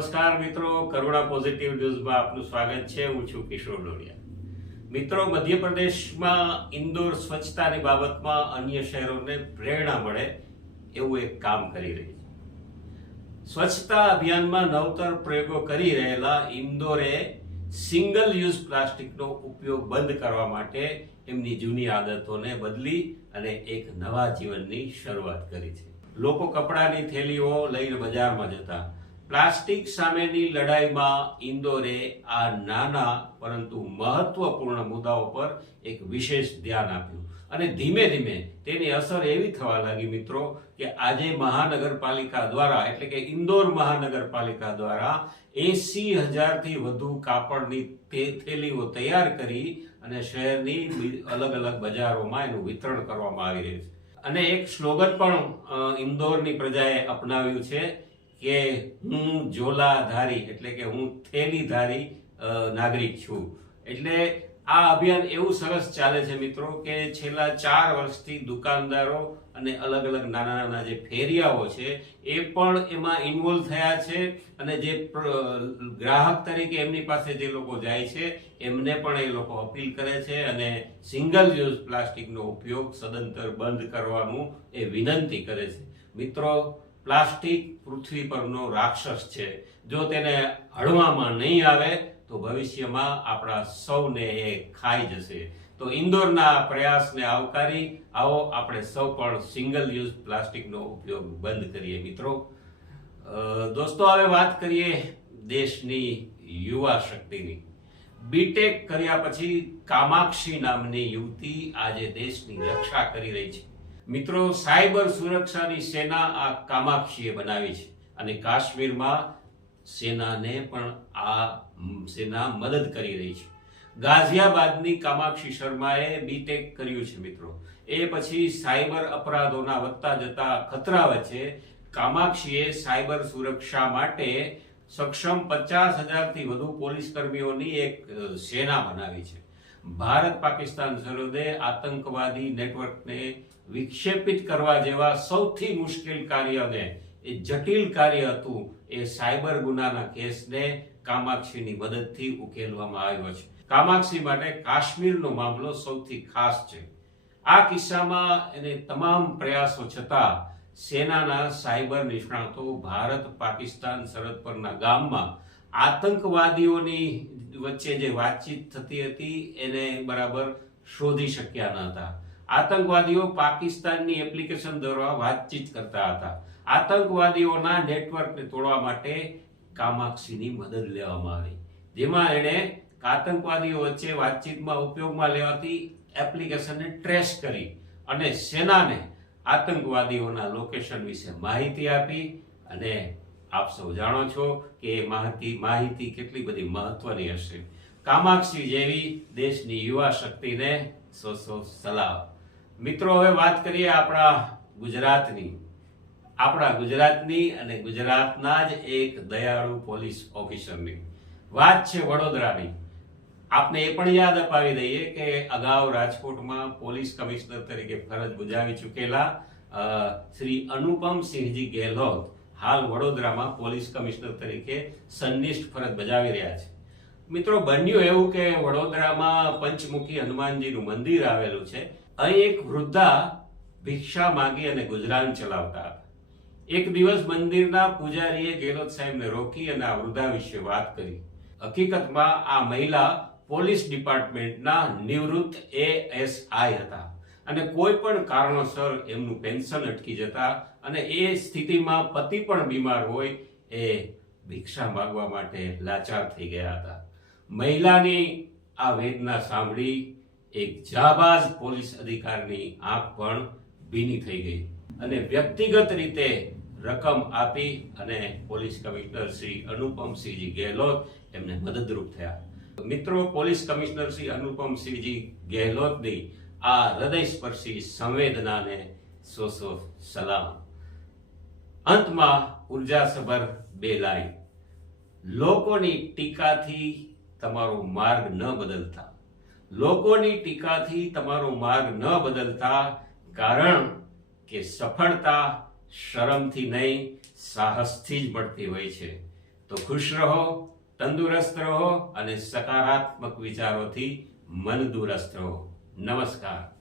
નમસ્કાર મિત્રો કરોડા પોઝિટિવ ન્યૂઝમાં આપનું સ્વાગત છે. હું છું કિશોર ડોડિયા. મિત્રો, મધ્યપ્રદેશમાં ઇન્દોર સ્વચ્છતાની બાબતમાં અન્ય શહેરોને પ્રેરણા મળે એવું એક કામ કરી રહી છે. સ્વચ્છતા અભિયાનમાં નવતર પ્રયોગો કરી રહેલા ઇન્દોરે સિંગલ યુઝ પ્લાસ્ટિકનો ઉપયોગ બંધ કરવા માટે એમની જૂની આદતોને બદલી અને એક નવા જીવનની શરૂઆત કરી છે. લોકો કપડાની થેલીઓ લઈને બજારમાં જતા પ્લાસ્ટિક સામેની લડાઈમાં ઇન્દોરે આ નાના પરંતુ મહત્વપૂર્ણ મુદ્દાઓ પર એક વિશેષ ધ્યાન આપ્યું. અને ધીમે ધીમે તેની અસર એવી થવા લાગી મિત્રો કે આજે મહાનગરપાલિકા દ્વારા, એટલે કે ઇન્દોર મહાનગરપાલિકા દ્વારા એસી હજારથી વધુ કાપડની થેલીઓ તૈયાર કરી અને શહેરની અલગ અલગ બજારોમાં એનું વિતરણ કરવામાં આવી રહ્યું છે. અને એક સ્લોગન પણ ઇન્દોરની પ્રજાએ અપનાવ્યું છે. કે હું ઝોલાધારી, એટલે કે હું થેલીધારી નાગરિક છું. એટલે આ અભિયાન એવું સરસ ચાલે છે મિત્રો કે છેલ્લા ચાર વર્ષથી દુકાનદારો અને અલગ અલગ નાના નાના જે ફેરિયાઓ છે, એ પણ એમાં ઇન્વોલ્વ થયા છે અને જે ગ્રાહક તરીકે એમની પાસે જે લોકો જાય છે, એમને પણ એ લોકો અપીલ કરે છે અને સિંગલ યુઝ પ્લાસ્ટિકનો ઉપયોગ સદંતર બંધ કરવાનું એ વિનંતી કરે છે. મિત્રો પ્લાસ્ટિક પૃથ્વી પરનો રાક્ષસ છે. જો તેને હળવામાં નહીં આવે, તો ભવિષ્યમાં આપણા સૌને એ ખાઈ જશે. તો ઇન્દોરના પ્રયાસને આવકારી આવો આપણે સૌ પણ સિંગલ યુઝ પ્લાસ્ટિકનો ઉપયોગ બંધ કરીએ મિત્રો. દોસ્તો, હવે વાત કરીએ દેશની યુવા શક્તિની. બીટેક કર્યા પછી કામાક્ષી નામની યુવતી આજે દેશની રક્ષા કરી રહી છે. મિત્રો, સાયબર સુરક્ષાની સેના આ કામાક્ષીએ બનાવી છે અને કાશ્મીરમાં સેનાને પણ આ સેના મદદ કરી રહી છે. ગાઝિયાબાદની કામાક્ષી શર્માએ બીટેક કર્યું છે, મિત્રો. એ પછી સાયબર અપરાધોના વધતા જતા ખતરા વચ્ચે કામાક્ષીએ સાયબર સુરક્ષા માટે સક્ષમ પચાસ હજારથી વધુ પોલીસ કર્મીઓની એક સેના બનાવી છે. ભારત પાકિસ્તાન સરહદે આતંકવાદી નેટવર્કને વિક્ષેપિત કરવા જેવા સૌથી મુશ્કેલ કાર્યને એ જટિલ કાર્ય હતું એ સાયબર ગુનાના કેસને કામાક્ષીની મદદથી ઉકેલવામાં આવ્યો છે. કામાક્ષી માટે કાશ્મીરનો મામલો સૌથી ખાસ છે. આ કિસ્સામાં એને તમામ પ્રયાસો છતાં સેનાના સાયબર નિષ્ણાતો ભારત પાકિસ્તાન સરહદ પરના ગામમાં આતંકવાદીઓની વચ્ચે જે વાતચીત થતી હતી, એને બરાબર શોધી શક્યા ન હતા. આતંકવાદીઓ પાકિસ્તાનની એપ્લિકેશન દ્વારા વાતચીત કરતા હતા. આતંકવાદીઓના નેટવર્કને તોડવા માટે કામાક્ષીની મદદ લેવામાં આવી. જેમાં એણે આતંકવાદીઓ વચ્ચે વાતચીતમાં ઉપયોગમાં લેવાતી એપ્લિકેશનને ટ્રેસ કરી અને સેનાને આતંકવાદીઓના લોકેશન વિશે માહિતી આપી અને આપ સૌ જાણો છો કે એ માહિતી માહિતી કેટલી બધી મહત્વની હશે. કામાક્ષી જેવી દેશની યુવા શક્તિને સો સો સલાહ. મિત્રો, હવે વાત કરીએ આપણા ગુજરાતની. આપણા ગુજરાતની અને ગુજરાતના જ એક દયાળુ પોલીસ ઓફિસરની. વાત છે વડોદરાની. આપને એ પણ યાદ અપાવી દઈએ કે અગાઉ રાજકોટમાં પોલીસ કમિશનર તરીકે ફરજ બજાવી ચૂકેલા શ્રી અનુપમ સિંહજી ગેહલોત હાલ વડોદરામાં પોલીસ કમિશનર તરીકે સંનિષ્ઠ ફરજ બજાવી રહ્યા છે. મિત્રો, બન્યું એવું કે વડોદરામાં પંચમુખી હનુમાનજીનું મંદિર આવેલું છે. અહીં એક વૃદ્ધા ભિક્ષા માંગી અને ગુજરાન ચલાવતા એક દિવસ મંદિરના પૂજારીએ ગેલોત સાહેબને રોકી અને આ વૃદ્ધા વિશે વાત કરી. હકીકતમાં આ મહિલા પોલીસ ડિપાર્ટમેન્ટના નિવૃત્ત એએસઆઈ હતા. અને કોઈ પણ કારણોસર એમનું પેન્શન અટકી જતા અને એ સ્થિતિમાં પતિ પણ બીમાર હોય એ ભિક્ષા માગવા માટે લાચાર થઈ ગયા હતા. મહિલાની આ વેદના સાંભળી એક જાબાઝ પોલીસ અધિકારીની આંખ પણ ભીની થઈ ગઈ અને વ્યક્તિગત રીતે રકમ આપી અને પોલીસ કમિશનર શ્રી અનુપમસિંહજી ગેહલોત એમને મદદરૂપ થયા. મિત્રો, પોલીસ કમિશનર શ્રી અનુપમસિંહજી ગેહલોતની આ હૃદયસ્પર્શી સંવેદનાને સો સો સલામ. અંતમાં ઉર્જાસભર બે લાઈન. લોકોની ટીકાથી તમારો માર્ગ ન બદલતા. લોકોની ટીકાથી તમારો માર્ગ ન બદલતા કારણ કે સફળતા શરમથી નહીં, સાહસથી જ મળતી હોય છે. તો ખુશ રહો, તંદુરસ્ત રહો અને સકારાત્મક વિચારોથી મન દુરસ્ત રહો. નમસ્કાર.